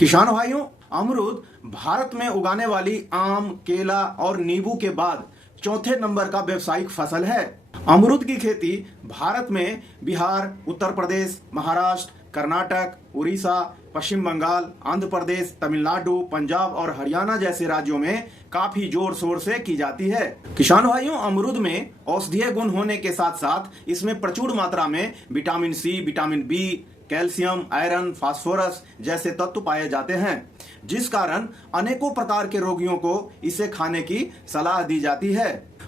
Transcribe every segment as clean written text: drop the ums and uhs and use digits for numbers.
किसान भाइयों, अमरूद भारत में उगाने वाली आम, केला और नींबू के बाद चौथे नंबर का व्यावसायिक फसल है। अमरूद की खेती भारत में बिहार, उत्तर प्रदेश, महाराष्ट्र, कर्नाटक, उड़ीसा, पश्चिम बंगाल, आंध्र प्रदेश, तमिलनाडु, पंजाब और हरियाणा जैसे राज्यों में काफी जोर शोर से की जाती है। किसान भाइयों, अमरूद में औषधीय गुण होने के साथ साथ इसमें प्रचुर मात्रा में vitamin C, vitamin B, calcium, iron, phosphorus जैसे तत्व पाए जाते हैं, जिस कारण अनेकों प्रकार के रोगियों को इसे खाने की सलाह दी जाती है।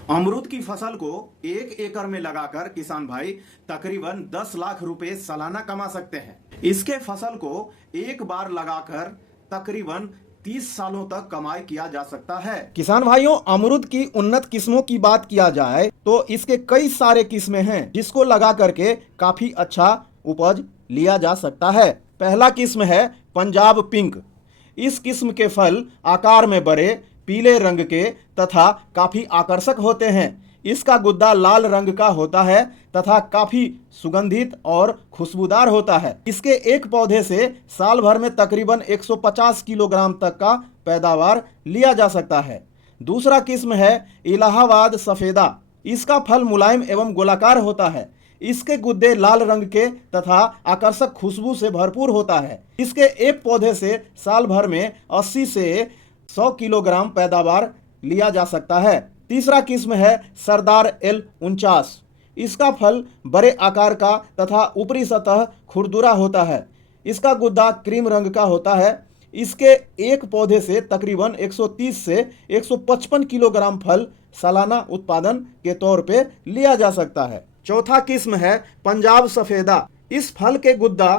अमरूद की फसल को 1 एकड़ में लगाकर किसान भाई तकरीबन 10 लाख रुपए सालाना कमा सकते हैं। इसके फसल को एक बार लगाकर तकरीबन 30 सालों तक कमाई किया जा सकता है। किसान भाइयों, अमरूद की उन्नत किस्मों की बात किया जाए तो इसके कई सारे किस्में हैं, जिसको लगा करके काफी अच्छा उपज लिया जा सकता है। पहला किस्म है पंजाब पिंक। इस किस्म के फल आकार में बड़े, पीले रंग के तथा काफी आकर्षक होते हैं। इसका गुद्दा लाल रंग का होता है तथा काफी सुगंधित और खुशबूदार होता है। इसके एक पौधे से साल भर में तकरीबन 150 किलोग्राम तक का पैदावार लिया जा सकता है। दूसरा किस्म है इलाहाबाद सफेदा। इसका फल मुलायम एवं गोलाकार होता है। इसके गुद्दे लाल रंग के तथा आकर्षक खुशबू से भरपूर होता है। इसके एक पौधे से साल भर में 80 से 100 किलोग्राम पैदावार लिया जा सकता है। तीसरा किस्म है सरदार L49। इसका फल बड़े आकार का तथा ऊपरी सतह खुरदुरा होता है। इसका गुद्दा क्रीम रंग का होता है। इसके एक पौधे से तकरीबन 130 से 155 किलोग्राम फल सालाना उत्पादन के तौर पे लिया जा सकता है। चौथा किस्म है पंजाब सफेदा। इस फल के गुद्दा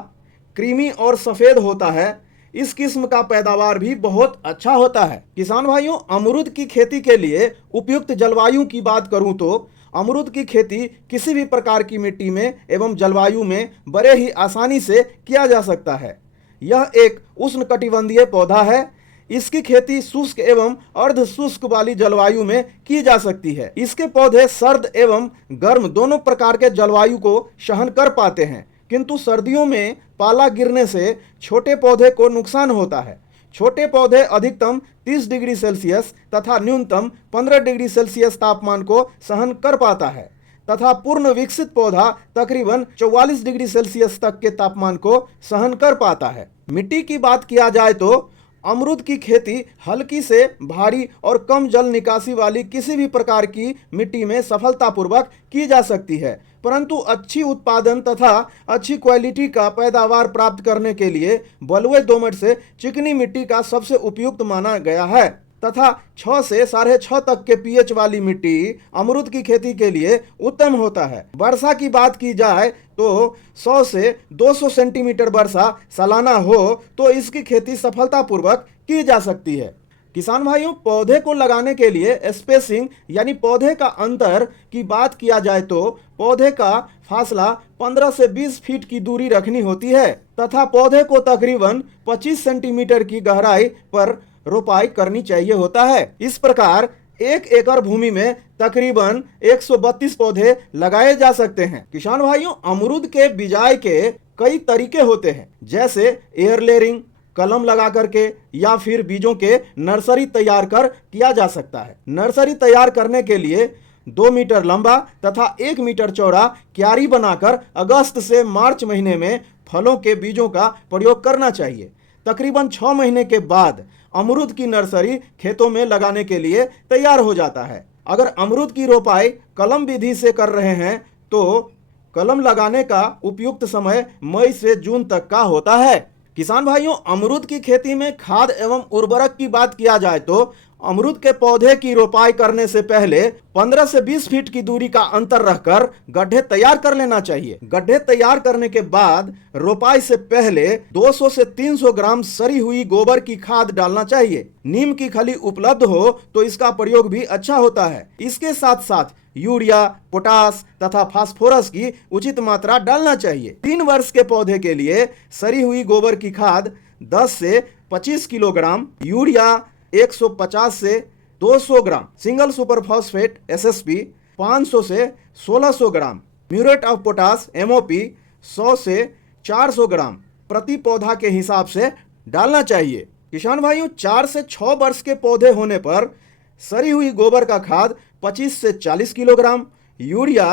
क्रीमी और सफेद होता है। इस किस्म का पैदावार भी बहुत अच्छा होता है। किसान भाइयों, अमरूद की खेती के लिए उपयुक्त जलवायु की बात करूं तो अमरूद की खेती किसी भी प्रकार की मिट्टी में एवं जलवायु में बड़े ही आसानी से किया जा सकता है। यह एक उष्णकटिबंधीय पौधा है। इसकी खेती शुष्क एवं अर्ध शुष्क वाली जलवायु में की जा सकती है। इसके पौधे सर्द एवं गर्म दोनों प्रकार के जलवायु को सहन कर पाते हैं, किंतु सर्दियों में पाला गिरने से छोटे पौधे को नुकसान होता है। छोटे पौधे अधिकतम 30 डिग्री सेल्सियस तथा न्यूनतम 15 डिग्री सेल्सियस तापमान को सहन कर पाता है तथा पूर्ण विकसित पौधा तकरीबन 44 डिग्री सेल्सियस तक के तापमान को सहन कर पाता है। मिट्टी की बात किया जाए तो अमरूद की खेती हल्की से भारी और कम जल निकासी वाली किसी भी प्रकार की मिट्टी में सफलतापूर्वक की जा सकती है, परंतु अच्छी उत्पादन तथा अच्छी क्वालिटी का पैदावार प्राप्त करने के लिए बलुए दोमट से चिकनी मिट्टी का सबसे उपयुक्त माना गया है तथा 6 से 6.5 तक के पीएच वाली मिट्टी अमरूद की खेती के लिए उत्तम होता है। वर्षा की बात की जाए तो 100 से 200 सेंटीमीटर वर्षा सालाना हो तो इसकी खेती सफलतापूर्वक की जा सकती है। किसान भाइयों, पौधे को लगाने के लिए स्पेसिंग यानी पौधे का अंतर की बात किया जाए तो पौधे का फासला 15 से 20 फीट की दूरी रखनी होती है तथा पौधे को तकरीबन 25 सेंटीमीटर की गहराई पर रोपाई करनी चाहिए होता है। इस प्रकार 1 एकड़ भूमि में तकरीबन 132 पौधे लगाए जा सकते हैं। किसान भाइयों, अमरूद के बिजाई के कई तरीके होते हैं, जैसे एयर लेयरिंग, कलम लगा करके या फिर बीजों के नर्सरी तैयार कर किया जा सकता है। नर्सरी तैयार करने के लिए 2 मीटर लंबा तथा 1 मीटर चौड़ा क्यारी बनाकर अगस्त से मार्च महीने में फलों के बीजों का प्रयोग करना चाहिए। तकरीबन 6 महीने के बाद अमरूद की नर्सरी खेतों में लगाने के लिए तैयार हो जाता है। अगर अमरूद की रोपाई कलम विधि से कर रहे हैं तो कलम लगाने का उपयुक्त समय मई से जून तक का होता है। किसान भाइयों, अमरूद की खेती में खाद एवं उर्वरक की बात किया जाए तो अमरूद के पौधे की रोपाई करने से पहले 15 से 20 फीट की दूरी का अंतर रखकर गड्ढे तैयार कर लेना चाहिए। गड्ढे तैयार करने के बाद रोपाई से पहले 200 से 300 ग्राम सड़ी हुई गोबर की खाद डालना चाहिए। नीम की खली उपलब्ध हो तो इसका प्रयोग भी अच्छा होता है। इसके साथ साथ यूरिया, पोटास तथा फास्फोरस की उचित मात्रा डालना चाहिए। 3 वर्ष के पौधे के लिए सड़ी हुई गोबर की खाद 10 से 25 किलोग्राम, यूरिया 150 से 200 ग्राम, सिंगल सुपर फॉस्फेट SSP 500 से 1600 ग्राम, म्यूरेट ऑफ पोटास MOP 100 से 400 ग्राम प्रति पौधा के हिसाब से डालना चाहिए। किसान भाइयों, 4 से 6 वर्ष के पौधे होने पर सड़ी हुई गोबर का खाद 25 से 40 किलोग्राम, यूरिया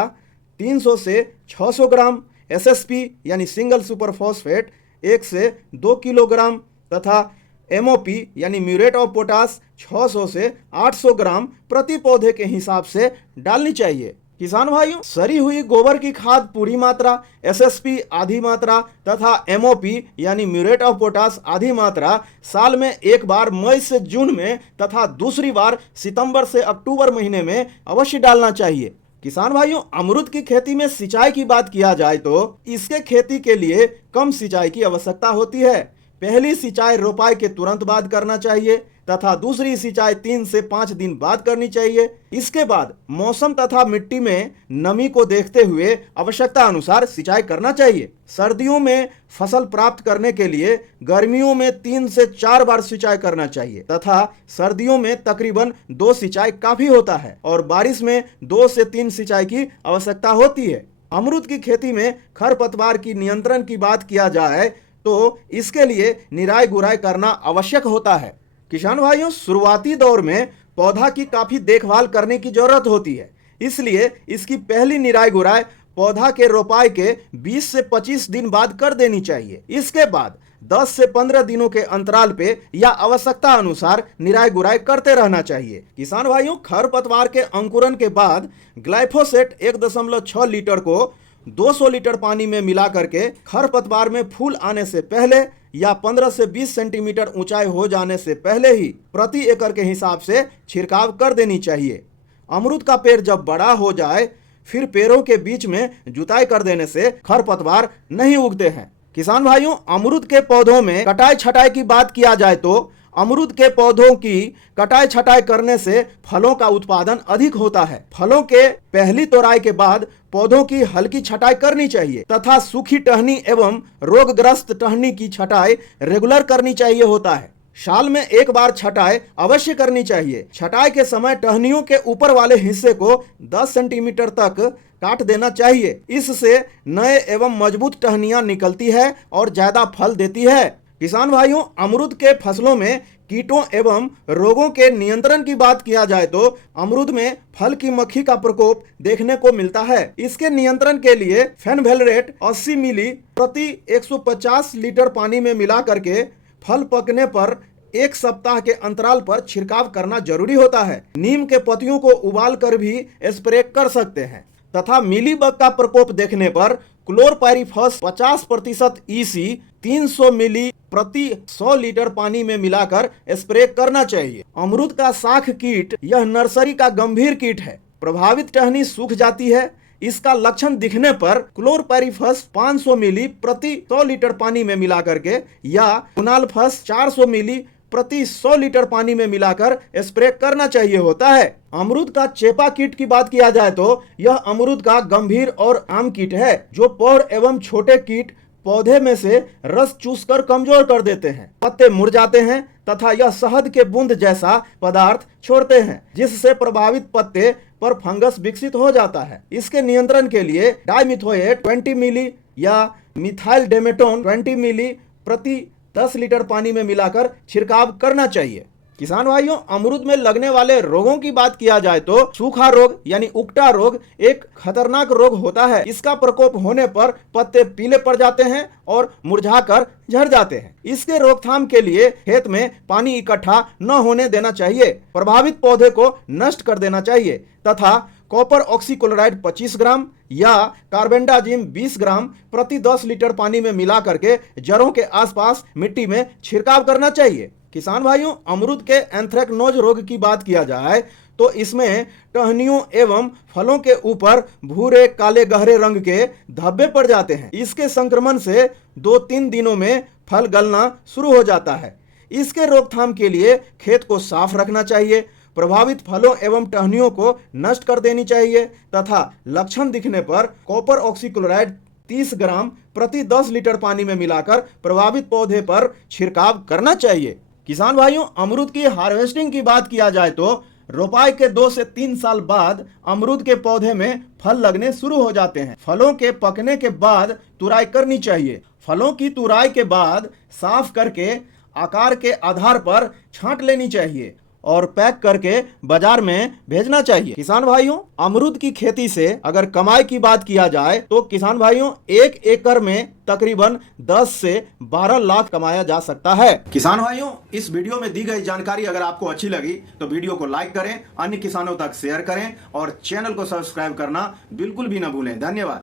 300 से 600 ग्राम, एसएसपी यानी सिंगल सुपर फॉस्फेट 1 से 2 किलोग्राम तथा एमओपी यानी म्यूरेट ऑफ पोटास 600 से 800 ग्राम प्रति पौधे के हिसाब से डालनी चाहिए। किसान भाइयों, सड़ी हुई गोबर की खाद पूरी मात्रा, एसएसपी आधी मात्रा तथा एमओपी यानी म्यूरेट ऑफ पोटास आधी मात्रा साल में एक बार मई से जून में तथा दूसरी बार सितंबर से अक्टूबर महीने में अवश्य डालना चाहिए। किसान भाइयों, अमरूद की खेती में सिंचाई की बात किया जाए तो इसके खेती के लिए कम सिंचाई की आवश्यकता होती है। पहली सिंचाई रोपाई के तुरंत बाद करना चाहिए तथा दूसरी सिंचाई 3 से 5 दिन बाद करनी चाहिए। इसके बाद मौसम तथा मिट्टी में नमी को देखते हुए आवश्यकता अनुसार सिंचाई करना चाहिए। सर्दियों में फसल प्राप्त करने के लिए गर्मियों में 3 से 4 बार सिंचाई करना चाहिए तथा सर्दियों में तकरीबन 2 सिंचाई काफी होता है और बारिश में 2 से 3 सिंचाई की आवश्यकता होती है। अमरूद की खेती में खरपतवार की नियंत्रण की बात किया जाए तो इसके लिए निराई गुड़ाई करना आवश्यक होता है। किसान भाइयों, शुरुआती दौर में पौधा की काफी देखभाल करने की जरूरत होती है, इसलिए इसकी पहली निराई गुड़ाई पौधा के रोपाई के 20 से 25 दिन बाद कर देनी चाहिए। इसके बाद 10 से 15 दिनों के अंतराल पे या आवश्यकता अनुसार निराई गुड़ाई करते रहना चाहिए। किसान भाइयों, खरपतवार के अंकुरन के बाद ग्लाइफोसेट 1.6 लीटर को 200 लीटर पानी में मिला करके खरपतवार में फूल आने से पहले या 15 से 20 सेंटीमीटर ऊंचाई हो जाने से पहले ही प्रति एकड़ के हिसाब से छिड़काव कर देनी चाहिए। अमरूद का पेड़ जब बड़ा हो जाए फिर पेड़ों के बीच में जुताई कर देने से खरपतवार नहीं उगते हैं। किसान भाइयों, अमरूद के पौधों में कटाई छटाई की बात किया जाए तो अमरूद के पौधों की कटाई छटाई करने से फलों का उत्पादन अधिक होता है। फलों के पहली तोड़ाई के बाद पौधों की हल्की छटाई करनी चाहिए तथा सूखी टहनी एवं रोगग्रस्त टहनी की छटाई रेगुलर करनी चाहिए होता है। साल में एक बार छटाई अवश्य करनी चाहिए। छटाई के समय टहनियों के ऊपर वाले हिस्से को 10 सेंटीमीटर तक काट देना चाहिए। इससे नए एवं मजबूत टहनियां निकलती है और ज्यादा फल देती है। किसान भाइयों, अमरूद के फसलों में कीटों एवं रोगों के नियंत्रण की बात किया जाए तो अमरूद में फल की मक्खी का प्रकोप देखने को मिलता है। इसके नियंत्रण के लिए फेनवेलरेट 80 मिली प्रति 150 लीटर पानी में मिला करके फल पकने पर 1 सप्ताह के अंतराल पर छिड़काव करना जरूरी होता है। नीम के पत्तियों को उबाल कर भी स्प्रे कर सकते हैं तथा मिलीबग का प्रकोप देखने पर क्लोरपाइरीफॉस 50% EC 300 मिली प्रति 100 लीटर पानी में मिलाकर स्प्रे करना चाहिए। अमरूद का शाख कीट यह नर्सरी का गंभीर कीट है। प्रभावित टहनी सूख जाती है। इसका लक्षण दिखने पर क्लोरपाइरीफॉस 500 मिली प्रति 100 लीटर पानी में मिला करके या क्विनालफॉस 400 मिली प्रति 100 लीटर पानी में मिलाकर स्प्रे करना चाहिए होता है। अमरूद का चेपा कीट की बात किया जाए तो यह अमरूद का गंभीर और आम कीट है जो पौध एवं छोटे कीट पौधे में से रस चूसकर कमजोर कर देते हैं। पत्ते मुड़ जाते हैं तथा यह शहद के बूंद जैसा पदार्थ छोड़ते हैं जिससे प्रभावित पत्ते पर फंगस विकसित हो जाता है। इसके नियंत्रण के लिए डाइमिथोएट 20 मिली या मिथाइल डेमेटोन 20 मिली प्रति 10 लीटर पानी में मिलाकर छिड़काव करना चाहिए। किसान भाइयों, अमरूद में लगने वाले रोगों की बात किया जाए तो सूखा रोग यानी उकटा रोग एक खतरनाक रोग होता है। इसका प्रकोप होने पर पत्ते पीले पड़ जाते हैं और मुरझाकर झड़ जाते हैं। इसके रोकथाम के लिए खेत में पानी इकट्ठा न होने देना चाहिए, प्रभावित पौधे को नष्ट कर देना चाहिए तथा कॉपर ऑक्सीक्लोराइड 25 ग्राम या कार्बेंडाजिम 20 ग्राम प्रति 10 लीटर पानी में मिला करके जड़ों के आसपास मिट्टी में छिड़काव करना चाहिए। किसान भाइयों, अमरूद के एंथ्रेक्नोज रोग की बात किया जाए तो इसमें टहनियों एवं फलों के ऊपर भूरे काले गहरे रंग के धब्बे पड़ जाते हैं। इसके संक्रमण से 2-3 दिनों में फल गलना शुरू हो जाता है। इसके रोकथाम के लिए खेत को साफ रखना चाहिए, प्रभावित फलों एवं टहनियों को नष्ट कर देनी चाहिए तथा लक्षण दिखने पर कॉपर ऑक्सीक्लोराइड 30 ग्राम प्रति 10 लीटर पानी में मिलाकर प्रभावित पौधे पर छिड़काव करना चाहिए। किसान भाइयों, अमरूद की हार्वेस्टिंग की बात किया जाए तो रोपाई के 2 से 3 साल बाद अमरूद के पौधे में फल लगने शुरू हो जाते हैं। फलों के पकने के बाद तुराई करनी चाहिए। फलों की तुराई के बाद साफ करके आकार के आधार पर छांट लेनी चाहिए और पैक करके बाजार में भेजना चाहिए। किसान भाइयों, अमरूद की खेती से अगर कमाई की बात किया जाए तो किसान भाइयों 1 एकड़ में तकरीबन 10 से 12 लाख कमाया जा सकता है। किसान भाइयों, इस वीडियो में दी गई जानकारी अगर आपको अच्छी लगी तो वीडियो को लाइक करें, अन्य किसानों तक शेयर करें और चैनल को सब्सक्राइब करना बिल्कुल भी न भूलें। धन्यवाद।